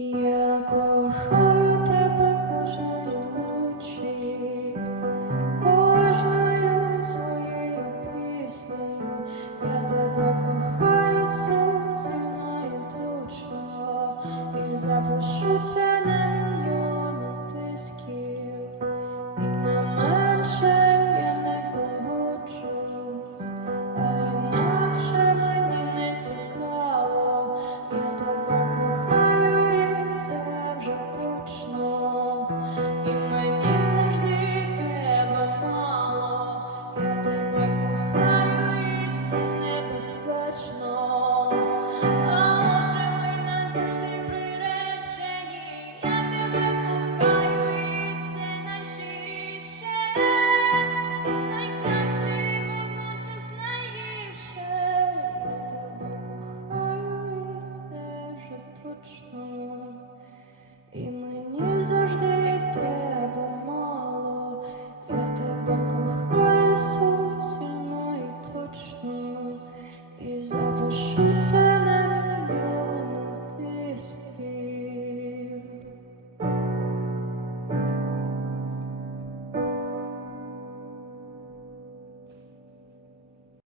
Я кохаю тебе кожної ночі, кожною своєю піснею. Я тебе кохаю серцем найточно і запишу це на